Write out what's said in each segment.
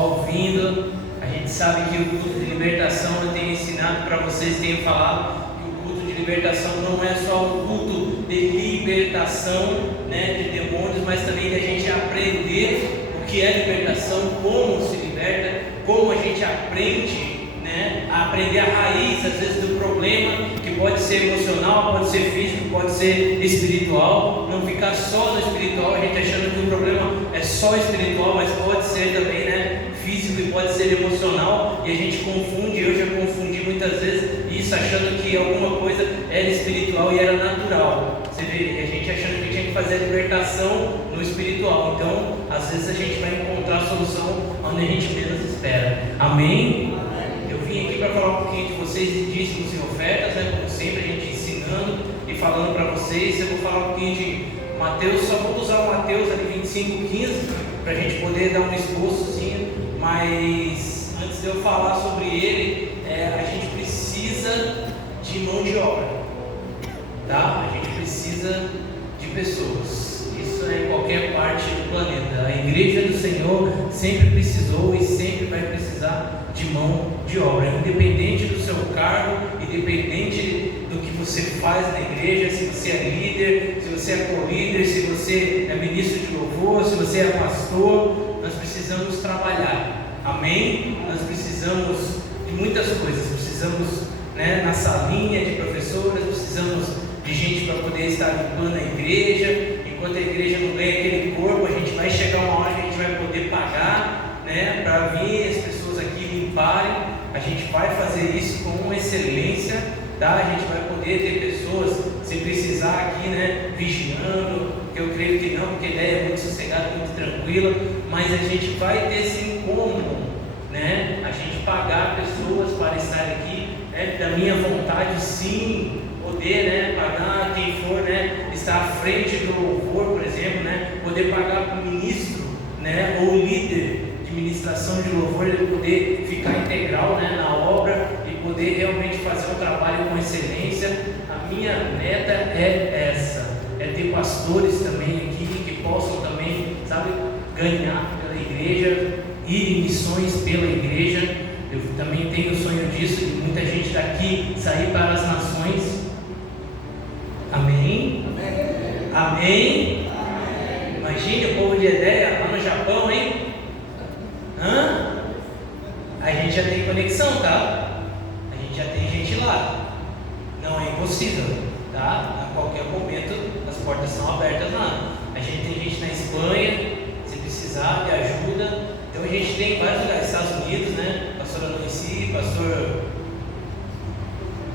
pessoal ouvindo. A gente sabe que o culto de libertação eu tenho ensinado para vocês, tenho falado que o culto de libertação não é só um culto de libertação, né, de demônios, mas também de a gente aprender o que é libertação, como se liberta, como a gente aprende, né, a aprender a raiz, às vezes, do problema, que pode ser emocional, pode ser físico, pode ser espiritual. Não ficar só no espiritual, a gente achando que o problema é só espiritual, mas pode ser também, né, físico, e pode ser emocional, e a gente confunde. Eu já confundi muitas vezes isso, achando que alguma coisa era espiritual e era natural. Você vê, a gente achando que tinha que fazer a libertação no espiritual. Então, às vezes a gente vai encontrar a solução onde a gente menos espera. Amém? Eu vim aqui para falar um pouquinho de vocês de dízimos e ofertas, né? Como sempre, a gente ensinando e falando para vocês. Eu vou falar um pouquinho de Mateus, só vou usar o Mateus ali 25:15 para a gente poder dar um esboçozinho. Mas antes de eu falar sobre ele, a gente precisa de mão de obra, tá? A gente precisa de pessoas. Isso é em qualquer parte do planeta. A igreja do Senhor sempre precisou e sempre vai precisar de mão de obra, independente do seu cargo, independente do que você faz na igreja, se você é líder, se você é co-líder, se você é ministro de louvor, se você é pastor. Nós precisamos trabalhar, amém? Nós precisamos de muitas coisas. Precisamos, né, na salinha de professores, precisamos de gente para poder estar limpando a igreja. Enquanto a igreja não ganha aquele corpo, a gente vai chegar uma hora que a gente vai poder pagar, né, para vir as pessoas aqui limparem. A gente vai fazer isso com excelência, tá? A gente vai poder ter pessoas, se precisar aqui, né, vigiando, que eu creio que não, porque a ideia é muito sossegada, muito tranquila, mas a gente vai ter esse incômodo, né? A gente pagar pessoas para estar aqui, né? Da minha vontade, sim, poder, né, pagar quem for, né, estar à frente do louvor, por exemplo, né, poder pagar para o ministro, né, ou líder de ministração de louvor, ele poder ficar integral, né, na obra e poder realmente fazer um trabalho com excelência. A minha meta é essa, é ter pastores também aqui que possam também, sabe, ganhar pela igreja, ir em missões pela igreja. Eu também tenho o sonho disso, de muita gente daqui sair para as nações. Amém? Amém? Amém? Amém. Imagine o povo de Edéia lá no Japão, hein? A gente já tem conexão, tá? A gente já tem gente lá. Não é impossível, tá? A qualquer momento as portas são abertas lá. A gente tem gente na Espanha, se precisar de ajuda. Então a gente tem vários lugares, Estados Unidos, né? Pastora Nancy, pastor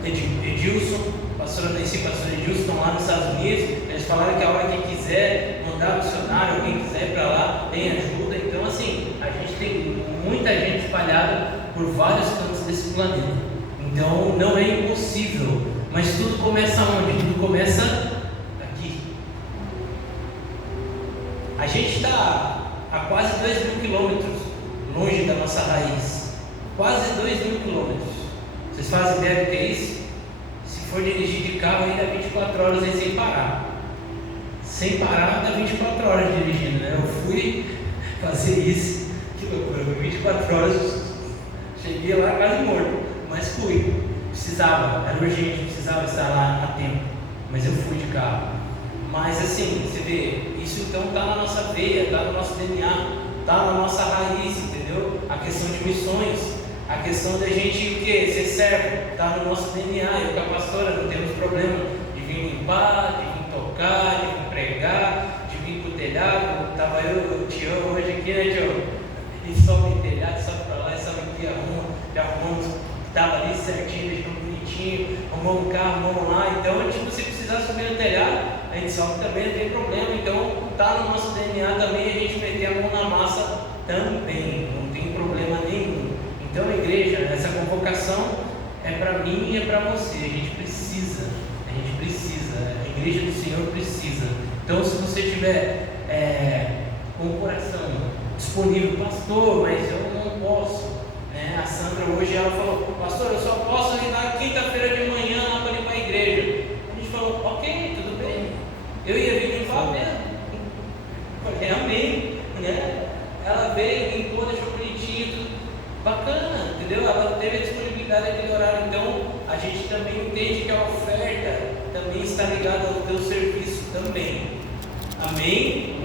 Edilson, pastora Nancy, pastor Edilson estão lá nos Estados Unidos. Eles falaram que a hora que quiser mandar missionário, alguém quiser ir para lá, tem ajuda. Então, assim, a gente tem muita gente espalhada por vários cantos desse planeta. Então, não é impossível. Mas tudo começa onde? Tudo começa aqui. A gente está a quase 2.000 quilômetros longe da nossa raiz. Quase 2.000 quilômetros. Vocês fazem ideia do que é isso? Se for dirigir de carro, ainda 24 horas aí sem parar. Sem parar, dá 24 horas dirigindo, né? Eu fui fazer isso, que loucura, 24 horas, cheguei lá quase morto, mas fui. Precisava, era urgente, precisava estar lá a tempo, mas eu fui de carro. Mas assim, você vê, isso então está na nossa veia, está no nosso DNA, está na nossa raiz, entendeu? A questão de missões. A questão da gente, o que? Ser servo, está no nosso DNA. Eu com a pastora não temos problema de vir limpar, de vir tocar, de vir pregar, de vir pro telhado. Estava eu e o Tião hoje aqui, né, Tião? E sobe no telhado, sobe para lá, e sobe aqui, já arrumamos, estava ali certinho, deixamos bonitinho, arrumamos um carro, arrumamos lá. Então, tipo, se precisar subir no telhado, a gente sobe também, não tem problema. Então, está no nosso DNA também a gente meter a mão na massa também, não tem problema nenhum. Então, a igreja, essa convocação é para mim e é para você. A gente precisa, a igreja do Senhor precisa. Então, se você tiver com o coração disponível, pastor, mas eu não posso, né? A Sandra hoje ela falou, pastor, eu só posso ir na quinta-feira de manhã lá para limpar a igreja. A gente falou, ok, tudo bem, eu ia vir limpar mesmo. Falei, amém, né? Ela veio, limpou, deixou bonitinho. ela teve a disponibilidade daquele horário. Então a gente também entende que a oferta também está ligada ao teu serviço também. Amém?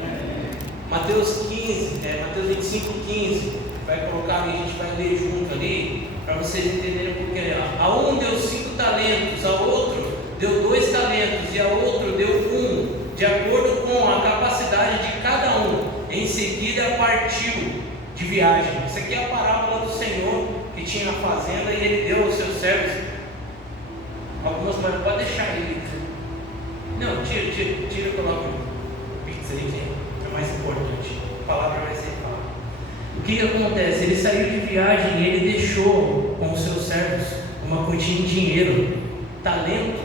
Mateus 25:15, vai colocar ali, a gente vai ler junto ali, para vocês entenderem porque a um deu 5 talentos, a outro deu 2 talentos e a outro deu 1, de acordo com a capacidade de cada um. Em seguida partiu de viagem. Isso aqui é a parábola do Senhor que tinha a fazenda e ele deu aos seus servos. Algumas coisas, pode deixar ele. Não, tira e coloca o pix aí, que é mais importante. A palavra vai ser falada. O que acontece? Ele saiu de viagem e ele deixou com os seus servos uma quantia em dinheiro. Talento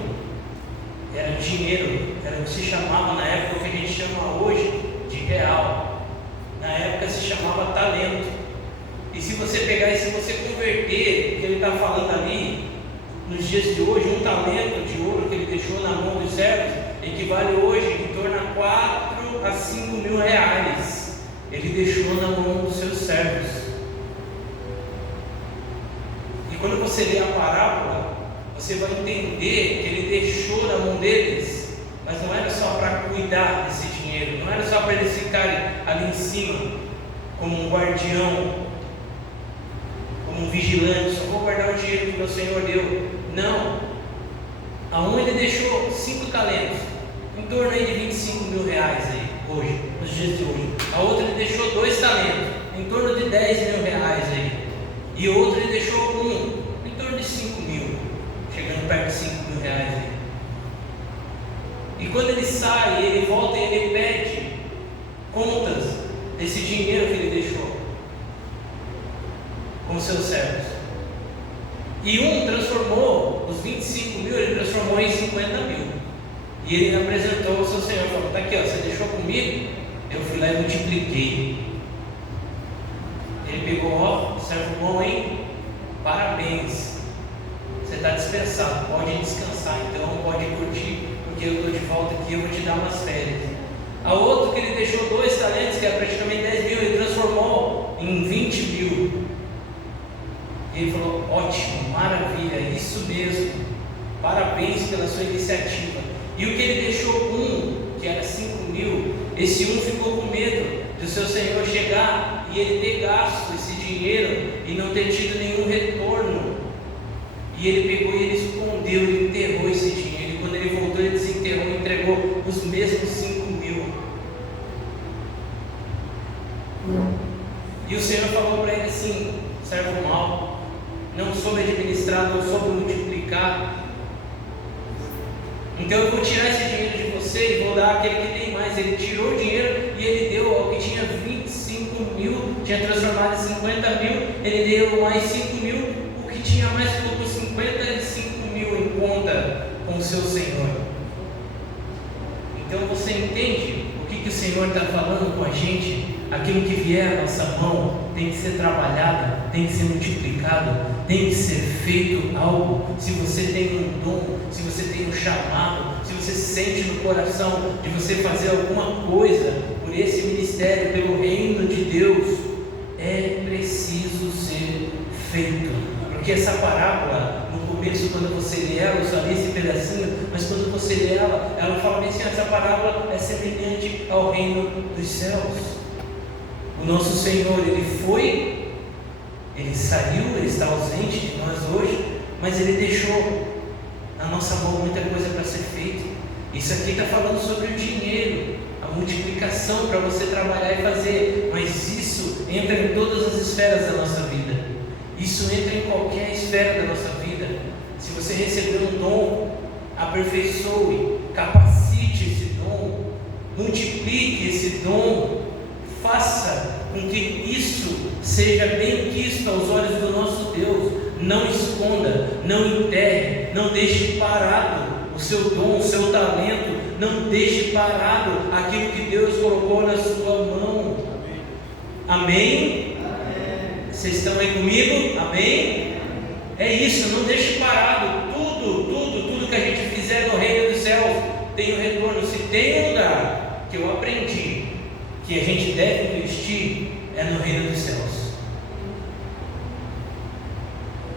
era dinheiro, era o que se chamava na época, o que a gente chama hoje de real. Na época se chamava talento. E se você pegar e se você converter o que ele está falando ali, nos dias de hoje, um talento de ouro que ele deixou na mão dos servos equivale hoje em torno a 4 a 5 mil reais. Ele deixou na mão dos seus servos. E quando você lê a parábola, você vai entender que ele deixou na mão deles, mas não era só para cuidar desse dinheiro, não era só para eles ficarem ali em cima, como um guardião, como um vigilante, só vou guardar o dinheiro que meu Senhor deu. Não. A um ele deixou 5 talentos, em torno aí de 25 mil reais aí, hoje, nos dias de hoje. A outra ele deixou 2 talentos, em torno de 10 mil reais aí. E outro ele deixou 1, em torno de 5 mil, chegando perto de 5 mil reais aí. E quando ele sai, ele volta e ele pede contas desse dinheiro que ele deixou com seus servos. E um transformou os 25 mil, ele transformou em 50 mil. E ele apresentou ao seu senhor, falou: está aqui, ó, você deixou comigo, eu fui lá e multipliquei. Ele pegou: ó, servo bom, hein? Parabéns, você está dispensado, pode descansar então, pode curtir, porque eu estou de volta aqui, eu vou te dar umas férias. A outro que ele deixou 2 talentos, que era praticamente 10 mil, ele transformou em 20 mil. Ele falou: ótimo, maravilha, isso mesmo, parabéns pela sua iniciativa. E o que ele deixou que era 5 mil, esse ficou com medo do seu senhor chegar e ele ter gasto esse dinheiro e não ter tido nenhum retorno. E ele pegou e ele escondeu, ele enterrou esse dinheiro. E quando ele voltou, ele desenterrou e entregou os mesmos 5 mil. E o Senhor falou para ele assim: servo mau, não soube administrar, não soube multiplicar. Então eu vou tirar esse dinheiro de você e vou dar àquele que tem mais. Ele tirou o dinheiro e ele deu ao que tinha 25 mil, tinha transformado em 50 mil, ele deu mais 5 mil, o que tinha mais colocou 55 mil em conta com o seu Senhor. Então você entende o que o Senhor está falando com a gente? Aquilo que vier à nossa mão tem que ser trabalhado, tem que ser multiplicado, tem que ser feito algo. Se você tem um dom, se você tem um chamado, se você sente no coração de você fazer alguma coisa por esse ministério, pelo reino de Deus, é preciso ser feito. Porque essa parábola, no começo, quando você lê ela, eu só li esse pedacinho, mas quando você lê ela, ela fala bem assim: essa parábola é semelhante ao reino dos céus. O nosso Senhor, ele saiu, ele está ausente de nós hoje, mas ele deixou na nossa mão muita coisa para ser feita. Isso aqui está falando sobre o dinheiro, a multiplicação para você trabalhar e fazer, mas isso entra em todas as esferas da nossa vida. Isso entra em qualquer esfera da nossa vida. Se você recebeu um dom, aperfeiçoe, capacite esse dom, multiplique esse dom. Faça com que isso seja bem visto aos olhos do nosso Deus. Não esconda, não enterre, não deixe parado o seu dom, o seu talento. Não deixe parado aquilo que Deus colocou na sua mão. Amém? Amém. Vocês estão aí comigo? Amém? É isso, não deixe parado. Tudo que a gente fizer no reino dos céus tem um retorno. Se tem um lugar que eu aprendi que a gente deve investir, é no reino dos céus.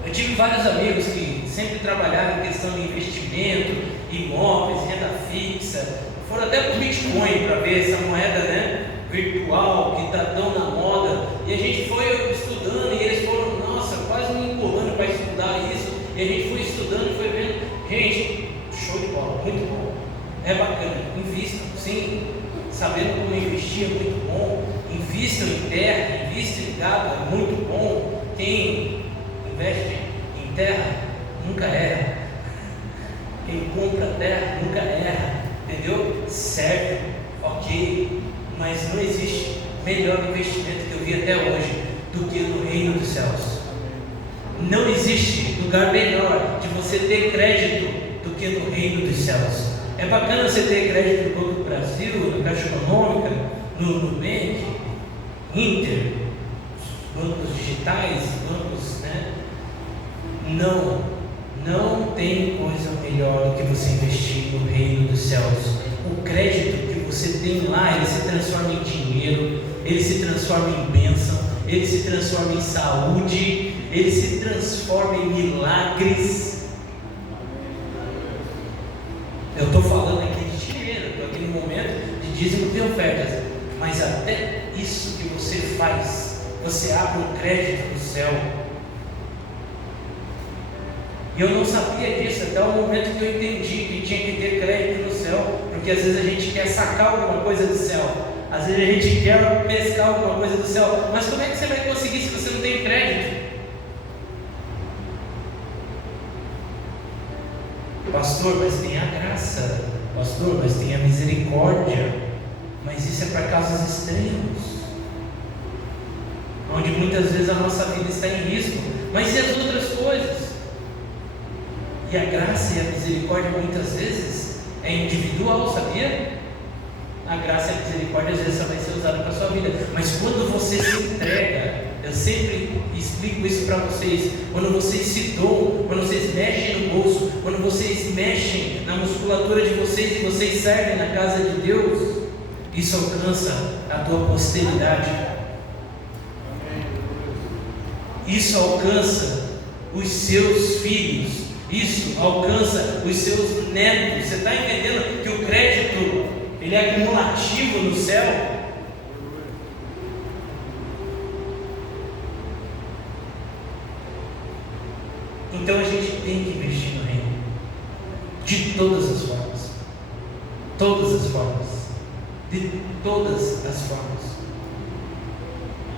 Eu tive vários amigos que sempre trabalharam em questão de investimento, imóveis, renda fixa, foram até para o Bitcoin para ver essa moeda, né, virtual que está tão na moda. E a gente foi estudando e eles foram, nossa, quase me empurrando para estudar isso. E a gente foi estudando e foi vendo, gente, show de bola, muito bom, é bacana, invistam, sim, sabendo como investir é muito bom, invistam em terra, invistam em gado é muito bom. Quem investe em terra nunca erra, quem compra terra nunca erra, entendeu? Certo, ok, mas não existe melhor investimento que eu vi até hoje do que no reino dos céus. Não existe lugar melhor de você ter crédito do que no reino dos céus. É bacana você ter crédito no Banco do Brasil, na Caixa Econômica, no Nubank, Inter, bancos digitais, bancos, né? Não tem coisa melhor do que você investir no reino dos céus. O crédito que você tem lá, ele se transforma em dinheiro, ele se transforma em bênção, ele se transforma em saúde, ele se transforma em milagres. Eu estou falando aqui de dinheiro, estou aqui no momento de dízimo e ofertas, mas até isso que você faz, você abre um crédito no céu. E eu não sabia disso até o momento que eu entendi que tinha que ter crédito no céu, porque às vezes a gente quer sacar alguma coisa do céu, às vezes a gente quer pescar alguma coisa do céu, mas como é que você vai conseguir se você não tem crédito? Pastor, mas tem a graça, pastor, mas tem a misericórdia, mas isso é para casos extremos, onde muitas vezes a nossa vida está em risco. Mas e as outras coisas? E a graça e a misericórdia muitas vezes é individual, sabia? A graça e a misericórdia às vezes só vai ser usada para a sua vida, mas quando você se entrega, eu sempre explico isso para vocês, quando vocês se doam, quando vocês mexem no bolso, quando vocês mexem na musculatura de vocês e vocês servem na casa de Deus, isso alcança a tua posteridade, isso alcança os seus filhos, isso alcança os seus netos. Você está entendendo que o crédito ele é acumulativo no céu? Então a gente tem que investir no reino de todas as formas, de todas as formas.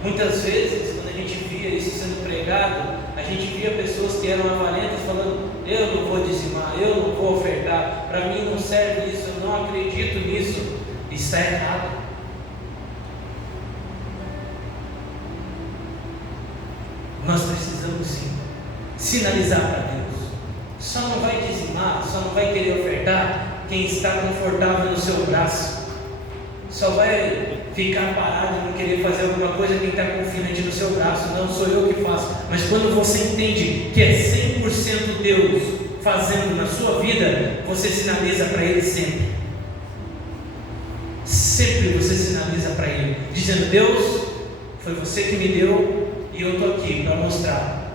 Muitas vezes, quando a gente via isso sendo pregado, a gente via pessoas que eram avarentas falando: eu não vou dizimar, eu não vou ofertar, para mim não serve isso, eu não acredito nisso. Isso está errado. Nós precisamos sim sinalizar para Deus. Só não vai dizimar, só não vai querer ofertar quem está confortável no seu braço. Só vai ficar parado e não querer fazer alguma coisa quem está confiante no seu braço. Não sou eu que faço. Mas quando você entende que é 100% Deus fazendo na sua vida, você sinaliza para Ele sempre. Sempre você sinaliza para Ele, dizendo: Deus, foi você que me deu e eu estou aqui para mostrar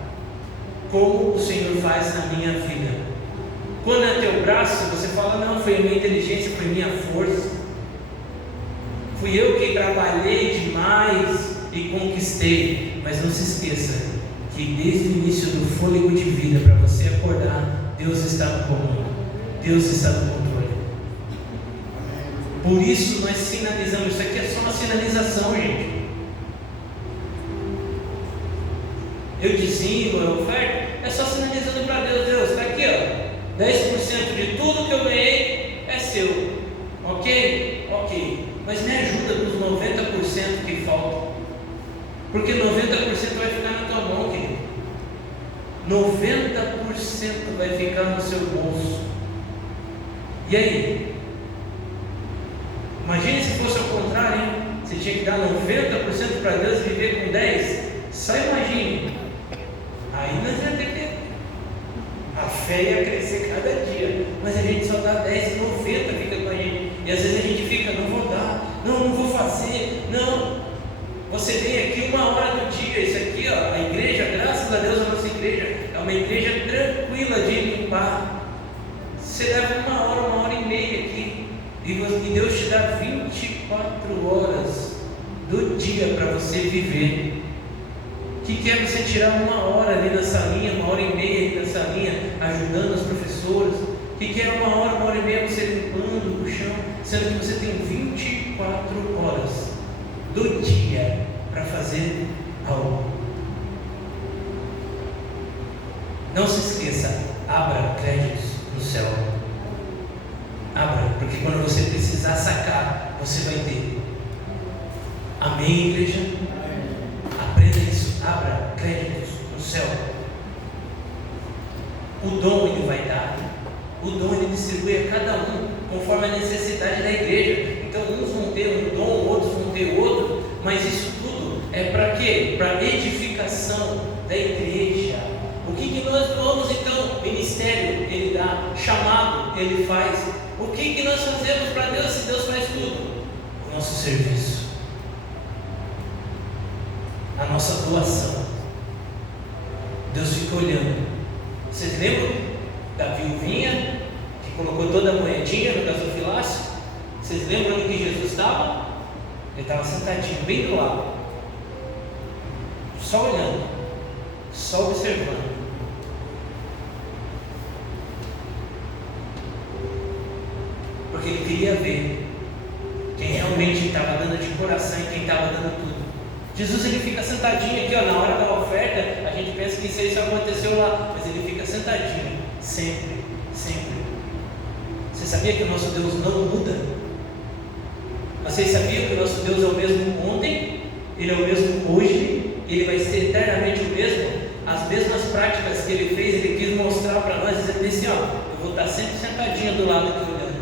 como o Senhor faz na minha vida. Quando é teu braço, você fala: não, foi a minha inteligência, foi a minha força, fui eu que trabalhei demais e conquistei. Mas não se esqueça que desde o início do fôlego de vida, para você acordar, Deus está no comando, Deus está no controle. Por isso nós sinalizamos. Isso aqui é só uma sinalização, gente. Eu dizimo, eu oferto, é só sinalizando para Deus: Deus, está aqui, ó, 10% de tudo que eu ganhei é seu, ok? Ok, mas me ajuda nos 90% que faltam, porque 90% vai ficar na tua mão, querido. 90% vai ficar no seu bolso. E aí? Imagine se fosse ao contrário, hein? Você tinha que dar 90% para Deus e viver com 10%. Só imagine. Aí nós ia ter que... a fé ia crescer cada dia. Mas a gente só dá 10 e 90 fica com a gente. E às vezes a gente fica: não vou dar, não vou fazer, não. Você vem aqui 1 hora do dia. Isso aqui, ó, a igreja, graças a Deus, a nossa igreja é uma limpar. Você leva uma hora e meia aqui, e Deus te dá 24 horas do dia para você viver. O que é você tirar uma hora ali na salinha, uma hora e meia ali na salinha, ajudando as professoras? O que é uma hora e meia você limpando o chão, sendo que você tem 24 horas do dia para fazer algo? Não se esqueça, abra créditos no céu. Abra, porque quando você precisar sacar, você vai ter. Amém, igreja? Aprenda isso. Abra créditos no céu. O dom Ele vai dar. O dom Ele distribui a cada um conforme a necessidade da igreja. Então uns vão ter um dom, outros vão ter outro. Mas isso tudo é para quê? Para edificação da igreja. O que nós vamos então? Ministério Ele dá, chamado Ele faz. O que nós fazemos para Deus se Deus faz tudo? O nosso serviço, a nossa doação. Deus fica olhando. Vocês lembram da viuvinha que colocou toda a moedinha no gasofilácio? Vocês lembram onde que Jesus estava? Ele estava sentadinho bem do lado, só olhando, só observando. Porque Ele queria ver quem realmente estava dando de coração e quem estava dando tudo. Jesus Ele fica sentadinho aqui, ó, na hora da oferta. A gente pensa que isso aconteceu lá, mas Ele fica sentadinho, sempre, sempre. Você sabia que o nosso Deus não muda? Vocês sabiam que o nosso Deus é o mesmo ontem, Ele é o mesmo hoje, Ele vai ser eternamente o mesmo? As mesmas práticas que Ele fez, Ele quis mostrar para nós, dizendo assim, ó, eu vou estar sempre sentadinho do lado aqui olhando.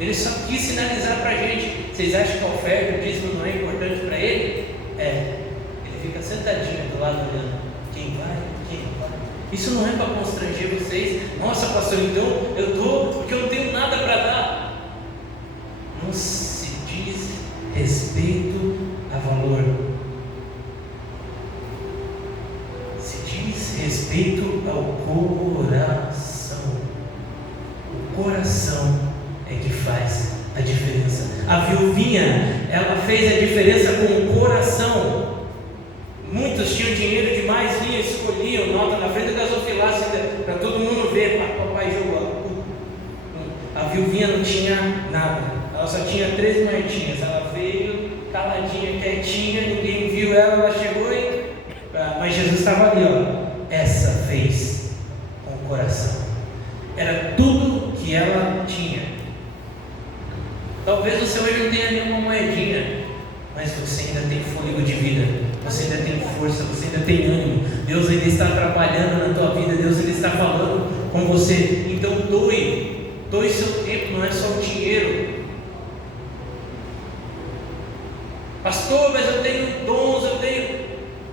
Ele só quis sinalizar para a gente. Vocês acham que a oferta, o dízimo não é importante para Ele? É. Ele fica sentadinho do lado olhando. Quem vai? Quem não vai? Isso não é para constranger vocês. Nossa, pastor, então eu dou porque eu não tenho nada para dar. Não se diz respeito a valor. Se diz respeito ao coração. O coração é que faz a diferença. A viuvinha, ela fez a diferença com o coração. Muitos tinham dinheiro demais, vinham, escolhiam, nota na frente do gasofilácio para todo mundo ver, papai jogou. A viuvinha não tinha nada, ela só tinha 3 moedinhas. Ela veio caladinha, quietinha, ninguém viu ela, ela chegou e... Mas Jesus estava ali, ó. Essa fez com o coração. Era tudo que ela tinha. Talvez você hoje não tenha nenhuma moedinha, mas você ainda tem fôlego de vida, você ainda tem força, você ainda tem ânimo. Deus ainda está trabalhando na tua vida, Deus ainda está falando com você. Então doe seu tempo, não é só o dinheiro. Pastor, mas eu tenho dons,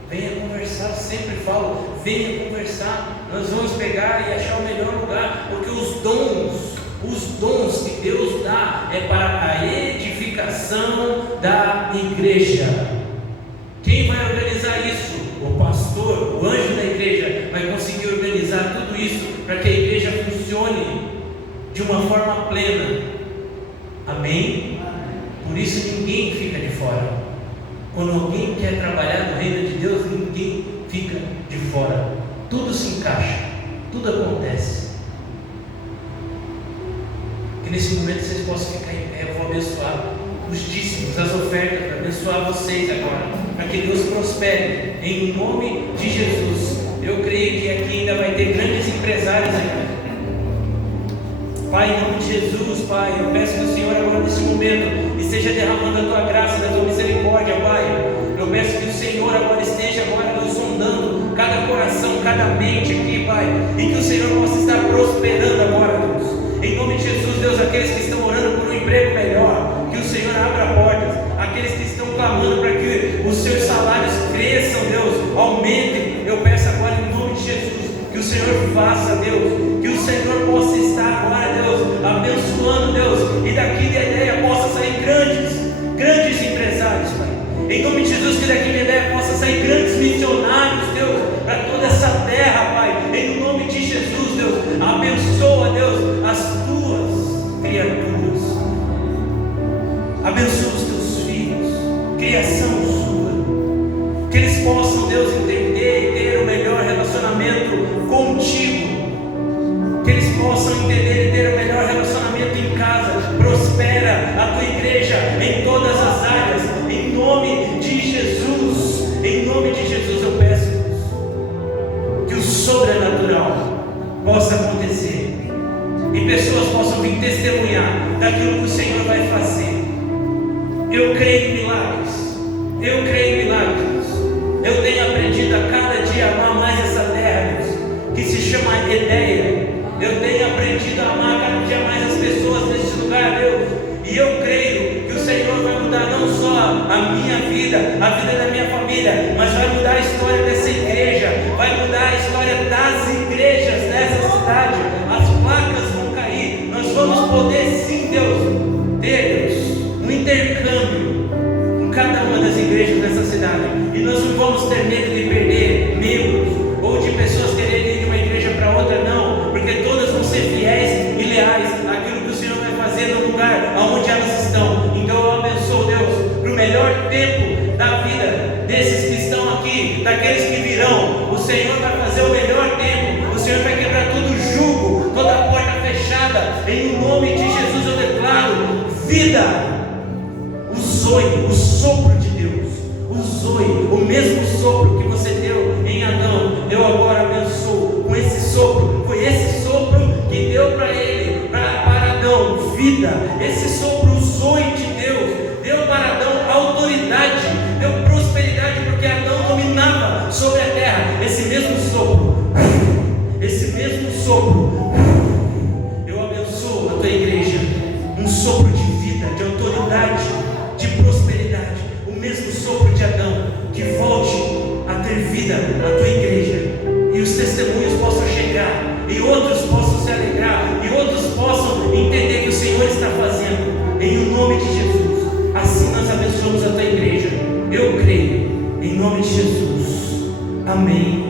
venha conversar, eu sempre falo, venha conversar. Nós vamos pegar e achar o melhor lugar, porque os dons que Deus dá é para a edificação da igreja. Quem vai organizar isso? O pastor, o anjo da igreja vai conseguir organizar tudo isso para que a igreja funcione de uma forma plena. Amém? Por isso ninguém fica de fora. Quando alguém quer trabalhar no reino de Deus, ninguém fica de fora. Tudo se encaixa, tudo acontece. Que nesse momento vocês possam ficar em pé. Eu vou abençoar os dízimos, as ofertas, para abençoar vocês agora, para que Deus prospere em nome de Jesus. Eu creio que aqui ainda vai ter grandes empresários aqui. Pai, em nome de Jesus, Pai, eu peço que o Senhor agora nesse momento esteja derramando a tua graça, a tua misericórdia, Pai. Eu peço que o Senhor agora esteja Deus sondando cada coração, cada mente aqui, Pai, e que o Senhor possa estar prosperando agora, Deus. Em nome de Jesus, Deus, aqueles que estão orando por um emprego melhor, que o Senhor abra portas. Aqueles que estão clamando para que os seus salários cresçam, Deus, aumentem. Eu peço agora em nome de Jesus, que o Senhor faça, Deus, que o Senhor possa estar agora, Deus, abençoando, Deus, e daqui da ideia possa sair grandes empresários, Pai. Em nome de Jesus, que daqui da ideia possa sair grandes missionários, Deus, para toda essa terra, Pai. Em nome contigo, que eles possam entender e ter o melhor relacionamento em casa. Prospera a tua igreja em todas as áreas, em nome de Jesus. Em nome de Jesus eu peço que o sobrenatural possa acontecer e pessoas possam vir testemunhar daquilo que o Senhor vai fazer. Eu creio em milagres, eu creio em milagres. Eu tenho aprendido a cada dia a amar mais essa terra, Deus, que se chama Edeia. Eu tenho aprendido a amar cada dia mais as pessoas nesse lugar, Deus. E eu creio que o Senhor vai mudar não só a minha vida, a vida da minha família, mas vai mudar a história dessa igreja, vai mudar a história das igrejas dessa cidade. As placas vão cair, nós vamos poder sim, Deus, ter, Deus, um intercâmbio com cada uma das igrejas dessa cidade. E nós não vamos ter medo de perder membros ou de pessoas quererem ir de uma igreja para outra, não, porque todas vão ser fiéis e leais àquilo que o Senhor vai fazer no lugar onde elas estão. Então eu abençoo, Deus, para o melhor tempo da vida desses que estão aqui, daqueles que virão. O Senhor vai fazer o melhor tempo, o Senhor vai quebrar todo o jugo, toda a porta fechada. Em nome de Jesus eu declaro vida. O zoe, o sopro de Deus, o zoe, o mesmo sopro que você deu em Adão, eu agora abençoo com esse sopro. Foi esse sopro que deu para ele, para Adão, vida. Esse sopro, o zoe de Deus, deu para Adão autoridade, deu prosperidade, porque Adão dominava sobre a terra. Esse mesmo sopro, eu abençoo a tua igreja, um sopro de vida, de autoridade, de prosperidade, o mesmo sopro de Adão, que volte a ter vida a tua igreja, e os testemunhos possam chegar, e outros possam se alegrar, e outros possam entender que o Senhor está fazendo, em nome de Jesus. Assim nós abençoamos a tua igreja, eu creio, em nome de Jesus, amém.